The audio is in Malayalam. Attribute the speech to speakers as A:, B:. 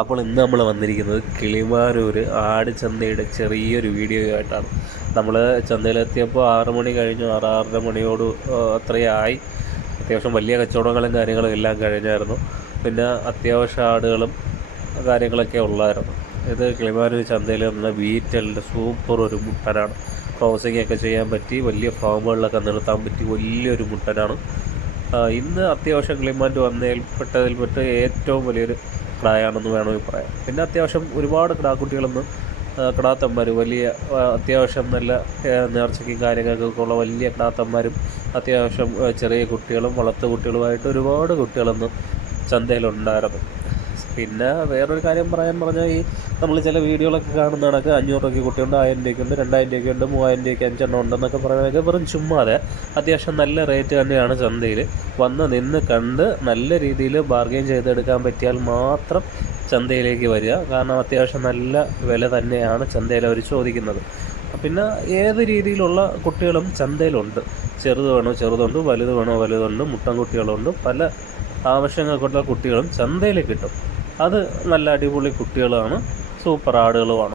A: അപ്പോൾ ഇന്ന് നമ്മൾ വന്നിരിക്കുന്നത് കിളിമാരൂർ ആട് ചന്തയുടെ ചെറിയൊരു വീഡിയോ ആയിട്ടാണ്. നമ്മൾ ചന്തയിലെത്തിയപ്പോൾ ആറ് മണി കഴിഞ്ഞു. ആറ് ആറര മണിയോട് അത്രയായി. അത്യാവശ്യം വലിയ കച്ചവടങ്ങളും കാര്യങ്ങളും എല്ലാം കഴിഞ്ഞായിരുന്നു. പിന്നെ അത്യാവശ്യം ആടുകളും കാര്യങ്ങളൊക്കെ ഉള്ളായിരുന്നു. ഇത് കിളിമാരൂർ ചന്തയിൽ നിന്ന് ബീറ്റലിന്റെ സൂപ്പർ ഒരു മുട്ടനാണ്. ക്രോസിംഗ് ഒക്കെ ചെയ്യാൻ പറ്റി. വലിയ ഫാമുകളിലൊക്കെ നിർത്താൻ പറ്റി. വലിയൊരു മുട്ടനാണ്. ഇന്ന് അത്യാവശ്യം ക്ലിമാൻഡ് വന്നതിൽപ്പെട്ടതിൽപ്പെട്ട് ഏറ്റവും വലിയൊരു കിടായാണെന്ന് വേണമെങ്കിൽ പറയാം. പിന്നെ അത്യാവശ്യം ഒരുപാട് കിടാക്കുട്ടികളൊന്ന് കിടാത്തന്മാർ വലിയ അത്യാവശ്യം നല്ല നേർച്ചയ്ക്കും കാര്യങ്ങൾക്കൊക്കെ ഉള്ള വലിയ കിടാത്തന്മാരും അത്യാവശ്യം ചെറിയ കുട്ടികളും വളർത്തു കുട്ടികളുമായിട്ട് ഒരുപാട് കുട്ടികളൊന്ന് ചന്തയിലുണ്ടായിരുന്നു പിന്നെ വേറൊരു കാര്യം പറയാൻ പറഞ്ഞാൽ ഈ നമ്മൾ ചില വീഡിയോകളൊക്കെ കാണുന്ന കണക്ക് അഞ്ഞൂറ് രൂപയ്ക്ക് കുട്ടിയുണ്ട് ആയിരം രൂപയ്ക്കുണ്ട് രണ്ടായിരം രൂപയ്ക്കുണ്ട് മൂവായിരം രൂപയ്ക്ക് അഞ്ചെണ്ണം ഉണ്ടെന്നൊക്കെ പറയുന്നതൊക്കെ വെറും ചുമ്മാതെ അത്യാവശ്യം നല്ല റേറ്റ് തന്നെയാണ് ചന്തയിൽ വന്ന് നിന്ന് കണ്ട് നല്ല രീതിയിൽ ബാർഗെയിൻ ചെയ്തെടുക്കാൻ പറ്റിയാൽ മാത്രം ചന്തയിലേക്ക് വരിക. കാരണം അത്യാവശ്യം നല്ല വില തന്നെയാണ് ചന്തയിൽ അവർ ചോദിക്കുന്നത്. പിന്നെ ഏത് രീതിയിലുള്ള കുട്ടികളും ചന്തയിലുണ്ട്. ചെറുത് വേണോ ചെറുതുണ്ട് വലുത് വേണോ വലുതുണ്ട് മുട്ടൻ കുട്ടികളുണ്ട് പല ആവശ്യങ്ങൾക്കുള്ള കുട്ടികളും ചന്തയിൽ കിട്ടും. അത് നല്ല അടിപൊളി കുട്ടികളാണ്. സൂപ്പർ ആടുകളുമാണ്.